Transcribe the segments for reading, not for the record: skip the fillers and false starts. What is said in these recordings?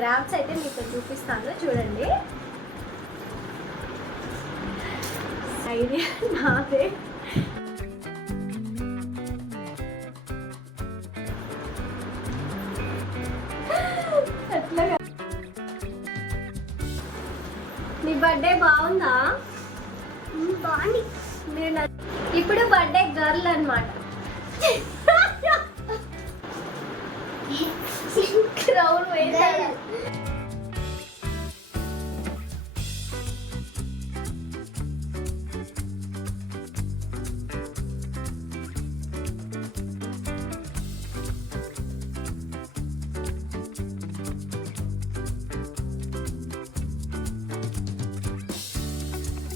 Crafts అయితే మీకు చూపిస్తాను చూడండి. ఐడియా నాదే. అట్లాగా నీ బర్త్డే బాగుందా? బాగుంది. నేను ఇప్పుడు బర్త్డే గర్ల్ అన్నమాట. క్రౌన్ వేసాడు.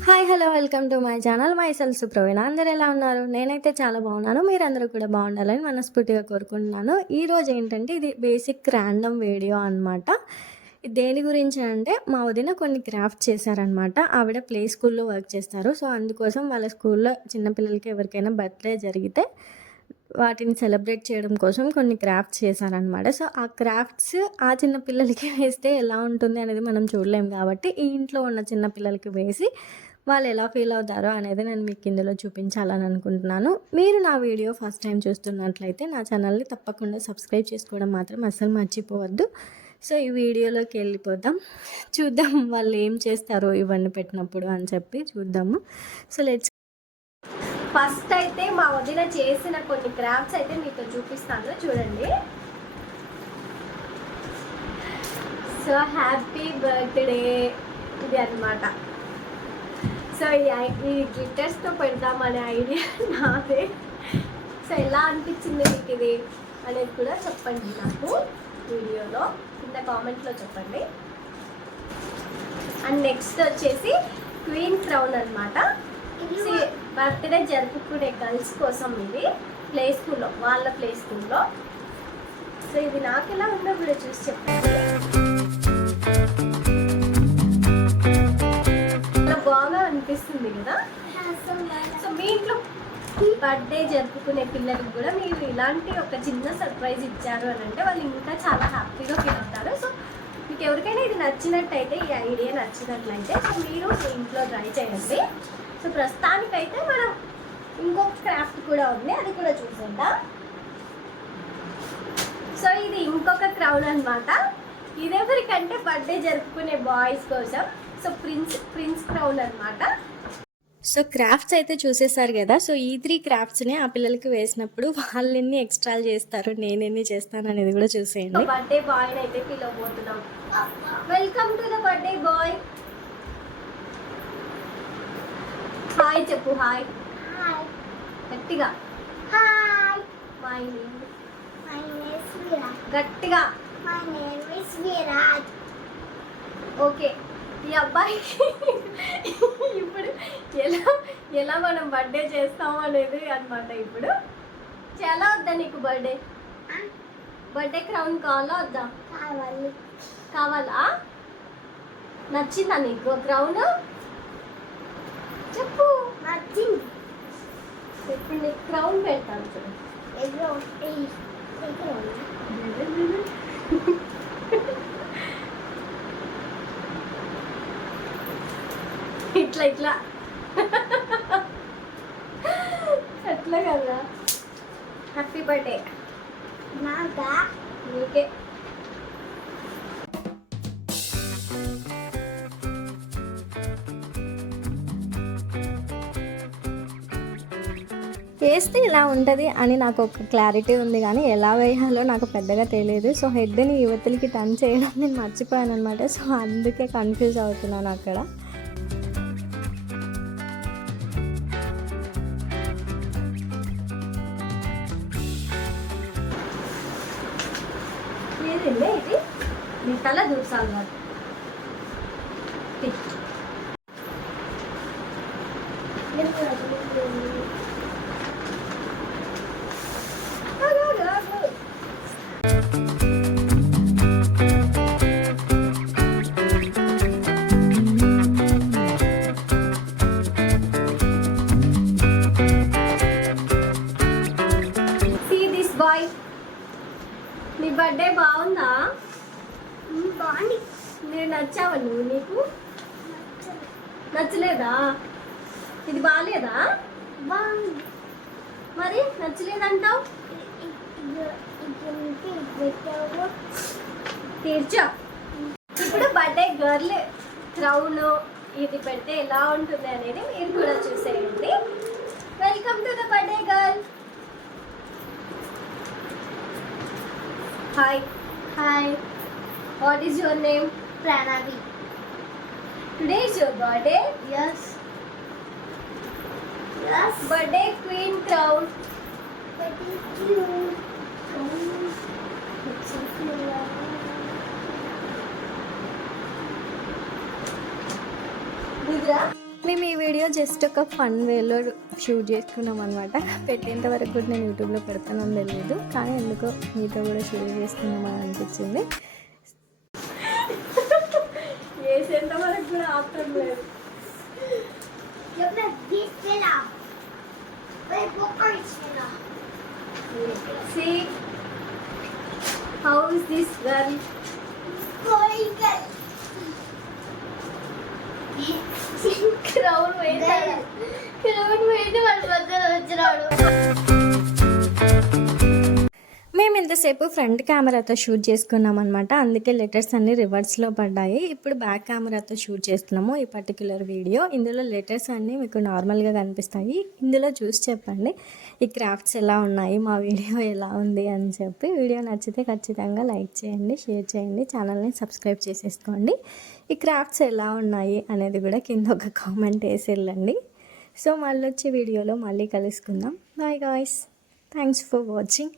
Hi hello welcome to my channel మై సెల్ఫ్ సుప్రవీణ. అందరు ఎలా ఉన్నారు? నేనైతే చాలా బాగున్నాను. మీరందరూ కూడా బాగుండాలని మనస్ఫూర్తిగా కోరుకుంటున్నాను. ఈరోజు ఏంటంటే ఇది బేసిక్ ర్యాండమ్ వీడియో అనమాట. దేని గురించి అంటే మా వదిన కొన్ని క్రాఫ్ట్ చేశారనమాట. ఆవిడ ప్లే స్కూల్లో వర్క్ చేస్తారు. సో అందుకోసం వాళ్ళ స్కూల్లో చిన్నపిల్లలకి ఎవరికైనా బర్త్డే జరిగితే వాటిని సెలబ్రేట్ చేయడం కోసం కొన్ని క్రాఫ్ట్స్ చేశారనమాట. సో ఆ క్రాఫ్ట్స్ ఆ చిన్న పిల్లలకి వేస్తే ఎలా ఉంటుంది అనేది మనం చూడలేం కాబట్టి ఈ ఇంట్లో ఉన్న చిన్న పిల్లలకి వేసి వాళ్ళు ఎలా ఫీల్ అవుతారో అనేది నేను మీకు ఇందులో చూపించాలని అనుకుంటున్నాను. మీరు నా వీడియో ఫస్ట్ టైం చూస్తున్నట్లయితే నా ఛానల్ని తప్పకుండా సబ్స్క్రైబ్ చేసుకోవడం మాత్రం అస్సలు మర్చిపోవద్దు. సో ఈ వీడియోలోకి వెళ్ళిపోదాం, చూద్దాం వాళ్ళు ఏం చేస్తారో ఇవన్నీ పెట్టినప్పుడు అని చెప్పి చూద్దాము. సో లెట్స్ ఫస్ట్ అయితే మా వదిన చేసిన కొన్ని క్రాఫ్ట్స్ అయితే మీతో చూపిస్తాను చూడండి. సో హ్యాపీ బర్త్డే ఇది అన్నమాట. సో ఈ గ్లిటర్స్తో పెడదామనే ఐడియా నాదే. సో ఎలా అనిపించింది మీకు ఇది అనేది కూడా చెప్పండి నాకు వీడియోలో కింద కామెంట్లో చెప్పండి. అండ్ నెక్స్ట్ వచ్చేసి క్వీన్ క్రౌన్ అనమాట. బర్త్డే జరుపుకునే గర్ల్స్ కోసం ఇది ప్లే స్కూల్లో, వాళ్ళ ప్లే స్కూల్లో. సో ఇది నాకు ఎలా ఉందో కూడా చూసి చెప్పండి. బాగా అనిపిస్తుంది కదా. సో మీ ఇంట్లో బర్త్డే జరుపుకునే పిల్లలకు కూడా మీరు ఇలాంటి ఒక చిన్న సర్ప్రైజ్ ఇచ్చారు అని అంటే వాళ్ళు ఇంకా చాలా హ్యాపీగా ఫీల్ అవుతారు. సో మీకు ఎవరికైనా ఇది నచ్చినట్టయితే, ఈ ఐడియా నచ్చినట్లయితే సో మీరు మీ ఇంట్లో ట్రై చేయండి. సో ప్రస్తుతానికైతే మనం ఇంకొక క్రాఫ్ట్ కూడా ఉంది, అది కూడా చూసేద్దాం. సో ఇది ఇంకొక క్రౌన్ అనమాట. ఇదెవరికంటే బర్త్డే జరుపుకునే బాయ్స్ కోసం. సో ప్రిన్స్ క్రౌన్ అనమాట. సో క్రాఫ్ట్స్ అయితే చూసేసారు కదా. సో ఈ 3 క్రాఫ్ట్స్ని ఆ పిల్లలకి వేసినప్పుడు వాళ్ళు ఎన్ని ఎక్స్ట్రా చేస్తారు, నేను ఎన్ని చేస్తాను అనేది కూడా చూసేయండి. బర్త్డే బాయ్ అయితే పిలవబోతున్నాం. Welcome to the birthday boy. Hi చెప్పు. హాయ్ గట్టిగా. Hi. My name is Viraj. గట్టిగా. My name is Viraj. Okay. ఈ అబ్బాయికి ఇప్పుడు ఎలా మనం బర్త్డే చేస్తాము అనేది అనమాట. ఇప్పుడు చాలా వద్దా నీకు బర్త్డే క్రౌన్ కావాలా వద్దా? కావాలా? నచ్చిందా నీకు క్రౌన్? చెప్పు. నచ్చింది. ఇప్పుడు నీకు క్రౌన్ పెడతాను చూడు. ఇట్లా అట్లా కదా. Happy birthday. నాకా? నీకే. వేస్తే ఇలా ఉంటుంది అని నాకు ఒక క్లారిటీ ఉంది, కానీ ఎలా వేయాలో నాకు పెద్దగా తెలియదు. సో హెడ్ని యువతలకి టర్న్ చేయడం నేను మర్చిపోయాను అనమాట. సో అందుకే కన్ఫ్యూజ్ అవుతున్నాను అక్కడ. ఇది నీ తల దూసాలి కాదు. నీ బర్త్డే బాగుందా? బాగుంది. నేను నచ్చావా నువ్వు? నీకు నచ్చలేదా? ఇది బాగాలేదా? బాగుంది. మరి నచ్చలేదంటావు? పెట్టావు. తీర్చా. ఇప్పుడు బర్త్డే గర్ల్ క్రౌన్ ఇది పెడితే ఎలా ఉంటుంది అనేది మీరు కూడా చూసేయండి. Welcome to the birthday girl. Hi. Hi, what is your name? Pranavi. Today is your birthday. Yes yes. Birthday queen crown. మేము ఈ వీడియో జస్ట్ ఒక ఫన్ వేలో షూట్ చేసుకున్నాం అనమాట. పెట్టేంత వరకు కూడా నేను యూట్యూబ్లో పెడతానని తెలియదు, కానీ ఎందుకో మీతో కూడా షేర్ చేసుకున్నామని అనిపించింది. వేసేంత వరకు కూడా ఆప్తం లేదు. See how is this girl? Crown వేసాడు. క్రౌన్ వేసి వాళ్ళ మధ్యలో వచ్చినాడు. మేము ఇంతసేపు ఫ్రంట్ కెమెరాతో షూట్ చేసుకున్నాం అనమాట, అందుకే లెటర్స్ అన్నీ రివర్స్లో పడ్డాయి. ఇప్పుడు బ్యాక్ కెమెరాతో షూట్ చేస్తున్నాము ఈ పర్టికులర్ వీడియో. ఇందులో లెటర్స్ అన్నీ మీకు నార్మల్గా కనిపిస్తాయి. ఇందులో చూసి చెప్పండి ఈ క్రాఫ్ట్స్ ఎలా ఉన్నాయి, మా వీడియో ఎలా ఉంది అని చెప్పి. వీడియో నచ్చితే ఖచ్చితంగా లైక్ చేయండి, షేర్ చేయండి, ఛానల్ని సబ్స్క్రైబ్ చేసేసుకోండి. ఈ క్రాఫ్ట్స్ ఎలా ఉన్నాయి అనేది కూడా కింద ఒక కామెంట్ వేసి వెళ్ళండి. సో మళ్ళీ వచ్చే వీడియోలో మళ్ళీ కలుసుకుందాం. Bye guys, thanks for watching.